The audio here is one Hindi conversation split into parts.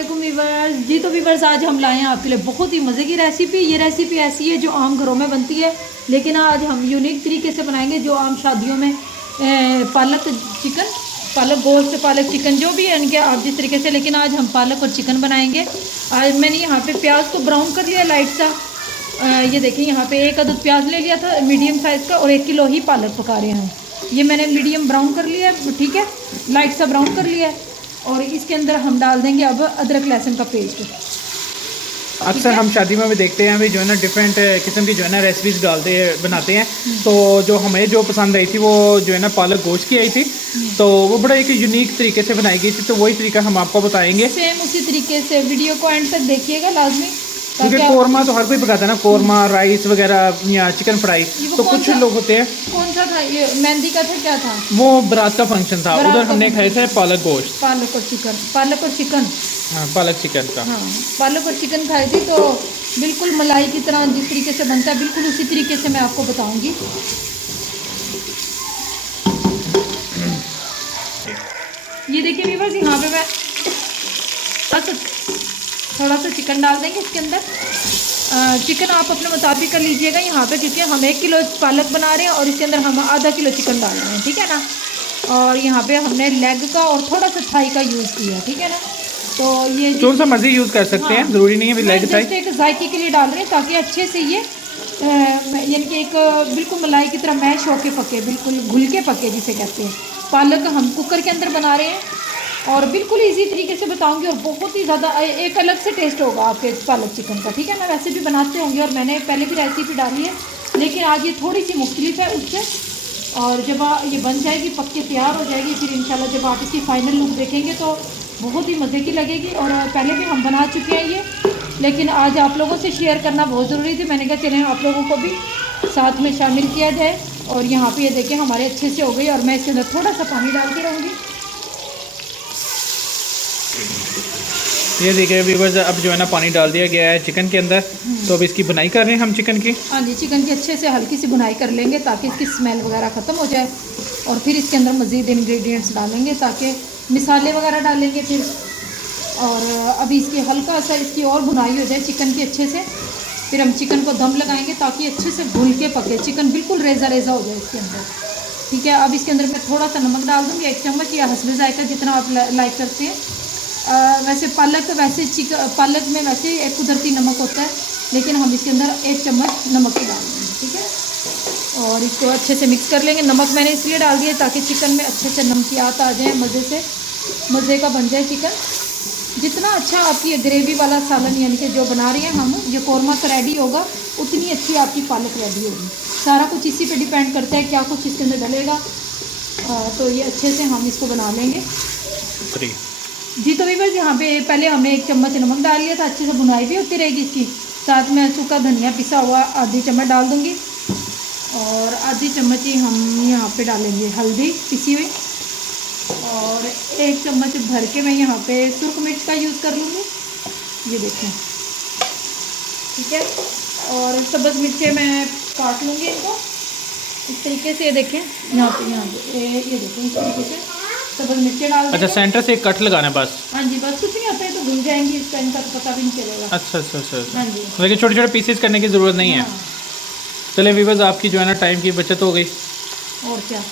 वालेकुम वीवर्स जी। तो वीवर्स आज हम लाए हैं आपके लिए बहुत ही मज़े की रेसिपी। ये रेसिपी ऐसी है जो आम घरों में बनती है, लेकिन आज हम यूनिक तरीके से बनाएंगे। जो आम शादियों में पालक चिकन, पालक गोश्त, पालक चिकन जो भी है इनके आप जिस तरीके से, लेकिन आज हम पालक और चिकन बनाएंगे। आज मैंने यहाँ पे प्याज को ब्राउन कर लिया लाइट सा। ये देखिए यहाँ पे एक अदद प्याज ले लिया था मीडियम साइज़ का, और 1 किलो ही पालक पका रहे हैं। ये मैंने मीडियम ब्राउन कर लिया है, ठीक है, लाइट सा ब्राउन कर लिया है। और इसके अंदर हम डाल देंगे अब अदरक लहसुन का पेस्ट। अक्सर हम शादी में भी देखते हैं, अभी जो है ना डिफरेंट किस्म की जो है ना रेसिपीज बनाते हैं। तो जो हमें जो पसंद आई थी वो जो है ना पालक गोश्त की आई थी, तो वो बड़ा एक यूनिक तरीके से बनाई गई थी। तो वही तरीका हम आपको बताएंगे, सेम उसी तरीके से। वीडियो को एंड तक देखिएगा लाजमी, क्योंकि कोरमा तो हर कोई पकाता है ना, कोरमा राइस वगैरह या चिकन फ्राई। तो कुछ लोग होते हैं, कौन सा था ये, मेहंदी का था, क्या था वो बारात का फंक्शन था, उधर हमने खाए थे पालक गोश्त, पालक और चिकन, पालक और चिकन, हाँ पालक चिकन का, हाँ पालक और चिकन खाई थी। तो बिल्कुल मलाई की तरह जिस तरीके से बनता है बिल्कुल उसी तरीके से मैं आपको बताऊंगी। ये देखिए व्यूअर्स, यहाँ पे मैं थोड़ा सा चिकन डाल देंगे इसके अंदर। चिकन आप अपने मुताबिक कर लीजिएगा यहाँ पे, क्योंकि हम 1 किलो पालक बना रहे हैं और इसके अंदर हम आधा किलो चिकन डाल रहे हैं, ठीक है ना। और यहाँ पे हमने लेग का और थोड़ा सा थाई का यूज़ किया, ठीक है ना। तो ये कौन सा मर्जी यूज़ कर सकते हैं, ज़रूरी नहीं है लेग थाई। एक जायके के लिए डाल रहे हैं ताकि अच्छे से ये यानी कि एक बिल्कुल मलाई की तरह मैश होके पके, बिल्कुल घुल के पके जिसे कहते हैं। पालक हम कुकर के अंदर बना रहे हैं और बिल्कुल इजी तरीके से बताऊंगी, और बहुत ही ज़्यादा एक अलग से टेस्ट होगा आपके पालक चिकन का, ठीक है ना। वैसे भी बनाते होंगे और मैंने पहले भी रेसिपी डाली है, लेकिन आज ये थोड़ी सी मुख्तलिफ है उससे। और जब ये बन जाएगी, पक के तैयार हो जाएगी, फिर इंशाल्लाह जब आप इसकी फ़ाइनल लुक देखेंगे तो बहुत ही मज़े की लगेगी। और पहले भी हम बना चुके हैं ये, लेकिन आज आप लोगों से शेयर करना बहुत ज़रूरी थी। मैंने कहा चलें आप लोगों को भी साथ में शामिल किया जाए। और यहाँ पे ये देखें हमारे अच्छे से हो गई, और मैं इसके अंदर थोड़ा सा पानी डालती रहूँगी। ये देखिए व्यूअर्स, अब जो है ना पानी डाल दिया गया है चिकन के अंदर। तो अब इसकी बुनाई कर रहे हैं हम चिकन की। हाँ जी, चिकन की अच्छे से हल्की सी बुनाई कर लेंगे ताकि इसकी स्मेल वगैरह ख़त्म हो जाए, और फिर इसके अंदर मज़ीद इंग्रेडिएंट्स डालेंगे, ताकि मिसाले वगैरह डालेंगे फिर। और अभी इसकी हल्का सा इसकी और बुनाई हो जाए चिकन की अच्छे से, फिर हम चिकन को दम लगाएंगे ताकि अच्छे से घुल के पके, चिकन बिल्कुल रेजा रेजा हो जाए इसके अंदर, ठीक है। अब इसके अंदर मैं थोड़ा सा नमक डाल दूँगी, 1 चम्मच या हस्बे जायका जितना आप लाइक करते हैं। वैसे पालक पालक में वैसे एक कुदरती नमक होता है, लेकिन हम इसके अंदर 1 चम्मच नमक ही डाल देंगे, ठीक है। और इसको अच्छे से मिक्स कर लेंगे। नमक मैंने इसलिए डाल दिया ताकि चिकन में अच्छे से नमकियात आ जाए, मज़े का बन जाए चिकन। जितना अच्छा आपकी ग्रेवी वाला सालन यानी कि जो बना रहे हैं हम, जो कौरमा का रेडी होगा, उतनी अच्छी आपकी पालक रेडी होगी। सारा कुछ इसी पे डिपेंड करता है क्या कुछ इसके अंदर डलेगा। तो ये अच्छे से हम इसको बना लेंगे जी। तो बस यहाँ पे पहले हमने 1 चम्मच नमक डाल लिया था, अच्छे से बुनाई भी होती रहेगी इसकी। साथ में सूखा धनिया पिसा हुआ आधी चम्मच डाल दूँगी, और आधी चम्मच ही हम यहाँ पे डालेंगे हल्दी पिसी हुई, और 1 चम्मच भर के मैं यहाँ पे सुर्ख मिर्च का यूज़ कर लूँगी, ये देखें, ठीक है। और सब्ज़ मिर्चें मैं काट लूँगी इनको इस तरीके से, ये देखें यहाँ पे ये देखें इस तरीके से सब्ज़ मिर्चें डाल। अच्छा, सेंटर से एक कट लगाना है बस? हाँ जी, बस कुछ नहीं होता है, तो भूल जाएंगी इसका, इनका तो पता भी नहीं चलेगा। अच्छा। हाँ जी, लेकिन छोटे छोटे पीसेस करने की ज़रूरत नहीं है। चले व्यूअर्स, आपकी जो है ना टाइम की बचत हो गई। और क्या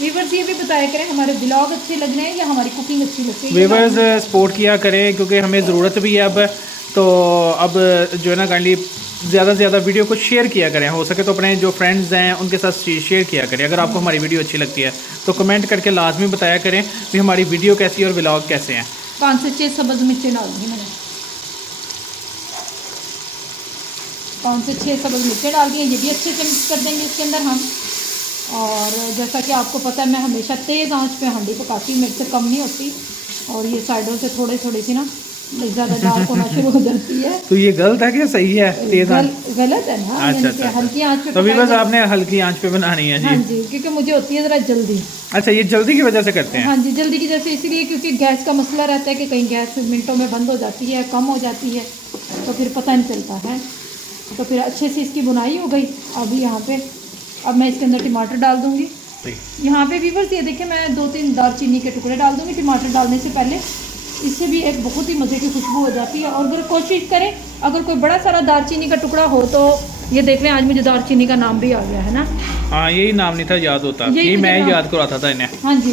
व्यूअर्स, ये भी बताया करें हमारे ब्लॉग अच्छे लग रहे हैं या हमारी कुकिंग अच्छी लगती है। व्यूअर्स सपोर्ट किया करें, क्योंकि हमें ज़रूरत भी है अब। तो अब जो है ना काइंडली ज़्यादा से ज़्यादा वीडियो को शेयर किया करें, हो सके तो अपने जो फ्रेंड्स हैं उनके साथ शेयर किया करें। अगर आपको हमारी वीडियो अच्छी लगती है तो कमेंट करके लाजमी बताया करें कि हमारी वीडियो कैसी है और व्लॉग कैसे हैं। 5 से 6 सब्ज़ मिर्चें डाल दी मैंने, 5 से 6 सब्ज़ मिर्चें डाल दी हैं। ये भी अच्छे से मिक्स कर देंगे इसके अंदर हम। और जैसा कि आपको पता है मैं हमेशा तेज़ आंच पे हांडी पकाती हूँ, मेरे से कम नहीं होती। और ये साइडों से थोड़ी सी ना ज़्यादा डार्क होना शुरू हो जाती है। तो ये गलत है कि सही है? तेज़ आंच गलत है ना। अच्छा। हल्की आंच पे, तभी बस आपने हल्की आंच पे बनानी है जी। हाँ जी, क्योंकि मुझे होती है ज़रा जल्दी। अच्छा, ये जल्दी की वजह से करते हैं? हाँ जी, जल्दी की वजह से इसलिए क्योंकि गैस का मसला रहता है कि कहीं गैस मिनटों में बंद हो जाती है, कम हो जाती है, तो फिर पता नहीं चलता है। तो फिर अच्छे से इसकी बुनाई हो गई। अब यहाँ पे अब मैं इसके अंदर टमाटर डाल दूँगी। यहाँ पे व्यूअर्स ये देखें, मैं 2-3 दालचीनी के टुकड़े डाल दूँगी टमाटर डालने से पहले। इससे भी एक बहुत ही मज़े की खुशबू हो जाती है। और अगर कोशिश करें, अगर कोई बड़ा सारा दालचीनी का टुकड़ा हो तो ये देख लें, आज मुझे दालचीनी का नाम भी आ गया है ना। हाँ, यही नाम नहीं था याद होता, यही ये मैं नाम- याद कराता था इन्हें। हाँ जी,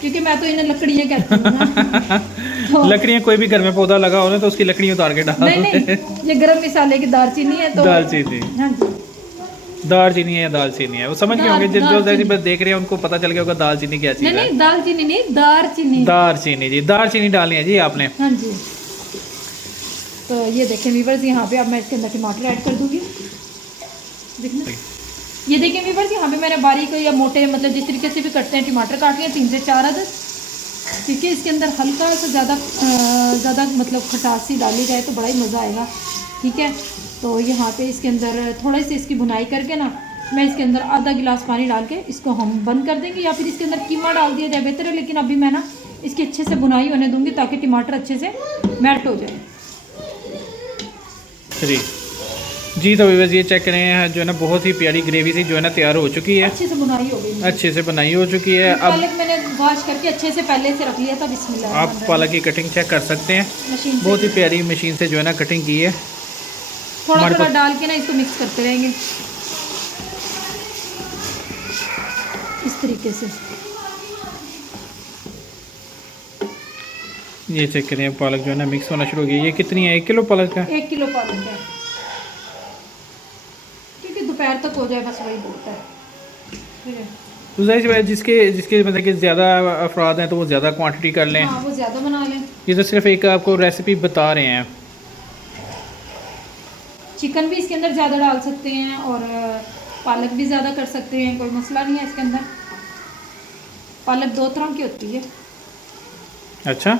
क्योंकि मैं तो इन्हें लकड़ियाँ कहती हूँ ना। तो लकड़ियाँ, कोई भी घर में पौधा लगा हो ना तो उसकी लकड़ी उतार के डाल नहीं नहीं, ये गरम मसाले की दालचीनी है तो दालचीनी, हाँ जी, दालचीनी है, दालचीनी है, वो समझ गए होंगे जो दालचीनी। जैसे बस देख रहे हैं उनको पता चल गया होगा दालचीनी क्या चीज़ नहीं है। नहीं, दालचीनी नहीं, दालचीनी। दालचीनी जी, दालचीनी डालनी है जी आपने। हाँ जी, तो ये देखें व्यूवर्स, यहाँ पे अब मैं इसके अंदर टमाटर ऐड कर दूँगी। देखना, ये देखें व्यूवर्स, यहाँ पे मैंने बारीक या मोटे, मतलब जिस तरीके से भी कटते हैं, टमाटर काट लिए 3 से 4 अदद, क्योंकि इसके अंदर हल्का सा ज़्यादा मतलब खटास सी डाली जाए तो बड़ा ही मज़ा आएगा। ठीक है, तो यहाँ पे इसके अंदर थोड़ी सी इसकी भुनाई करके ना, मैं इसके अंदर आधा गिलास पानी डाल के इसको हम बंद कर देंगे, या फिर इसके अंदर कीमा डाल दिया जाए बेहतर है, लेकिन अभी मैं ना इसकी अच्छे से भुनाई होने दूँगी ताकि टमाटर अच्छे से मेल्ट हो जाए। जी जी, तो व्यूअर्स ये चेक करें, जो है ना बहुत ही प्यारी ग्रेवी सी जो है ना तैयार हो चुकी है, अच्छे से बुनाई हो गई। अच्छे से बनाई हो चुकी है। अब पालक मैंने वॉश करके अच्छे से पहले से रख लिया था। बिस्मिल्लाह, आप पालक की कटिंग चेक कर सकते हैं, मशीन से बहुत ही प्यारी मशीन से जो है ना कटिंग की है। थोड़ा हमारे थोड़ा पास- डाल के ना इसको मिक्स करते रहेंगे इस तरीके से। ये चेक करें, पालक जो है ना मिक्स होना शुरू हो गई। ये कितनी है, 1 किलो पालक का? 1 किलो पालक है, क्योंकि दोपहर तक हो जाए बस वही बहुत है। ठीक है, तो जाहिर सी बात है, जिसके जिसके मतलब कि ज़्यादा अफराद हैं तो वो ज़्यादा क्वांटिटी कर लें। हाँ, वो ज़्यादा बना लें। ये तो सिर्फ एक आपको रेसिपी बता रहे हैं। चिकन भी इसके अंदर ज़्यादा डाल सकते हैं और पालक भी ज़्यादा कर सकते हैं, कोई मसला नहीं है इसके अंदर। पालक 2 तरह की होती है। अच्छा,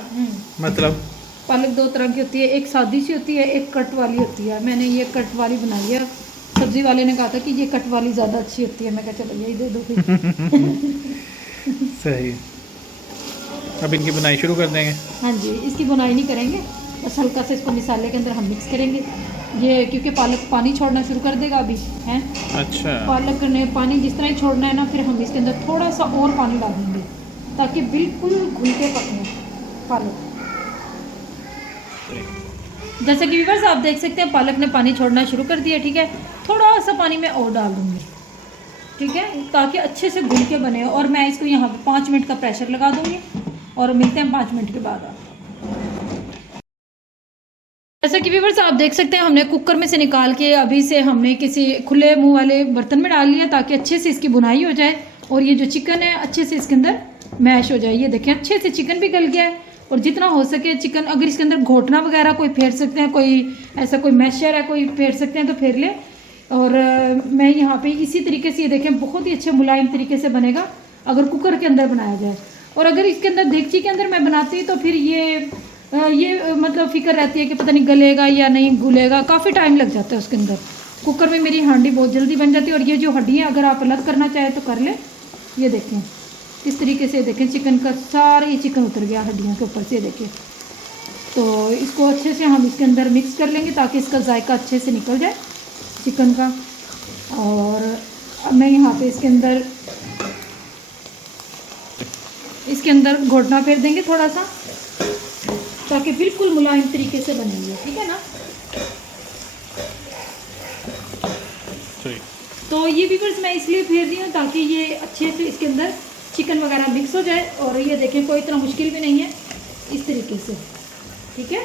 मतलब पालक 2 तरह की होती है, एक सादी सी होती है, एक कट वाली होती है। मैंने ये कट वाली बनाई है। सब्जी वाले ने कहा था कि ये कट वाली ज़्यादा अच्छी होती है, मैं कहा चलो यही दे दो फिर। सही। अब इनकी बनाई शुरू कर देंगे। हाँ जी, इसकी बुनाई नहीं करेंगे, बस हल्का से इसको मसाले के अंदर हम मिक्स करेंगे। ये क्योंकि पालक पानी छोड़ना शुरू कर देगा अभी, हैं। अच्छा, पालक ने पानी जिस तरह ही छोड़ना है ना, फिर हम इसके अंदर थोड़ा सा और पानी डालेंगे ताकि बिल्कुल घुल के पके पालक। जैसे कि व्यूअर्स आप देख सकते हैं, पालक ने पानी छोड़ना शुरू कर दिया। ठीक है, थोड़ा सा पानी मैं और डाल दूँगी, ठीक है, ताकि अच्छे से घुल के बने। और मैं इसको यहाँ पे 5 मिनट का प्रेशर लगा दूँगी और मिलते हैं 5 मिनट के बाद आप। जैसा कि व्यूअर्स आप देख सकते हैं, हमने कुकर में से निकाल के अभी से हमने किसी खुले मुंह वाले बर्तन में डाल लिया ताकि अच्छे से इसकी बुनाई हो जाए और ये जो चिकन है अच्छे से इसके अंदर मैश हो जाए। ये देखें, अच्छे से चिकन भी गल गया है। और जितना हो सके चिकन, अगर इसके अंदर घोटना वगैरह कोई फेर सकते हैं, कोई ऐसा कोई मैशर है कोई फेर सकते हैं तो फेर ले। और मैं यहाँ पे इसी तरीके से, ये देखें, बहुत ही अच्छे मुलायम तरीके से बनेगा अगर कुकर के अंदर बनाया जाए। और अगर इसके अंदर देगची के अंदर मैं बनाती तो फिर ये मतलब फिक्र रहती है कि पता नहीं गलेगा या नहीं घुलेगा, काफ़ी टाइम लग जाता है उसके अंदर। कुकर में मेरी हांडी बहुत जल्दी बन जाती है। और ये जो हड्डियाँ अगर आप अलग करना चाहें तो कर लें। ये देखें इस तरीके से, देखें चिकन का सारे ही चिकन उतर गया हड्डियों के ऊपर से, देखें। तो इसको अच्छे से हम इसके अंदर मिक्स कर लेंगे ताकि इसका जायका अच्छे से निकल जाए चिकन का। और अब मैं यहाँ पे इसके अंदर घोटना फेर देंगे थोड़ा सा ताकि बिल्कुल मुलायम तरीके से बनेंगे, ठीक है ना। तो ये व्यूअर्स मैं इसलिए फेर रही हूँ ताकि ये अच्छे से इसके अंदर चिकन वगैरह मिक्स हो जाए। और ये देखें, कोई इतना मुश्किल भी नहीं है, इस तरीके से, ठीक है।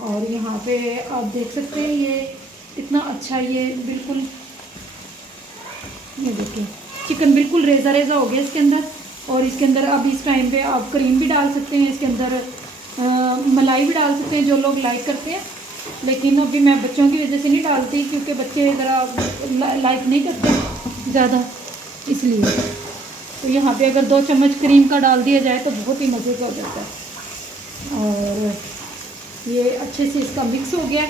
और यहाँ पे आप देख सकते हैं ये इतना अच्छा, ये बिल्कुल, ये देखिए चिकन बिल्कुल रेज़ा रेज़ा हो गया इसके अंदर। और इसके अंदर अब इस टाइम पे आप क्रीम भी डाल सकते हैं, इसके अंदर मलाई भी डाल सकते हैं जो लोग लाइक करते हैं। लेकिन अभी मैं बच्चों की वजह से नहीं डालती क्योंकि बच्चे ज़रा लाइक नहीं करते ज़्यादा, इसलिए। तो यहाँ पे अगर 2 चम्मच क्रीम का डाल दिया जाए तो बहुत ही मज़े का हो जाता है। और ये अच्छे से इसका मिक्स हो गया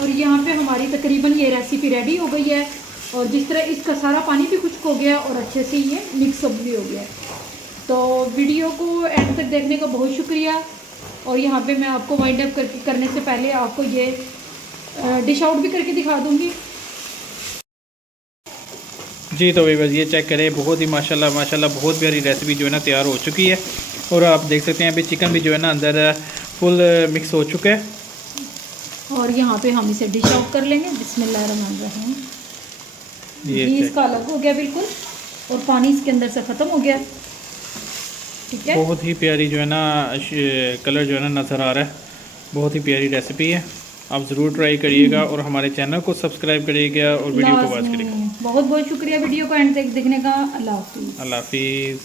और यहाँ पे हमारी तकरीबन ये रेसिपी रेडी हो गई है। और जिस तरह इसका सारा पानी भी खुश्क हो गया और अच्छे से ये मिक्स अप भी हो गया। तो वीडियो को एंड तक देखने का बहुत शुक्रिया। और यहाँ पे मैं आपको वाइंड अप करने से पहले आपको ये डिश आउट भी करके दिखा दूँगी। जी, तो भाई बस ये चेक करें, बहुत ही माशाल्लाह बहुत प्यारी रेसिपी जो है ना तैयार हो चुकी है। और आप देख सकते हैं अभी चिकन भी जो है ना अंदर फुल मिक्स हो चुका है। और यहाँ पे हम इसे डिश आउट कर लेंगे। बिस्मिल्लाहिर्रहमानिर्रहीम। ये घी इसका अलग हो गया बिल्कुल, और पानी इसके अंदर से ख़त्म हो गया। ठीक है, बहुत ही प्यारी जो है ना कलर जो है ना नज़र आ रहा है। बहुत ही प्यारी रेसिपी है, आप ज़रूर ट्राई करिएगा और हमारे चैनल को सब्सक्राइब करिएगा और वीडियो को वॉच करिएगा। बहुत बहुत शुक्रिया वीडियो को एंड तक देखने का। अल्लाह हाफिज़। अल्लाह हाफिज़।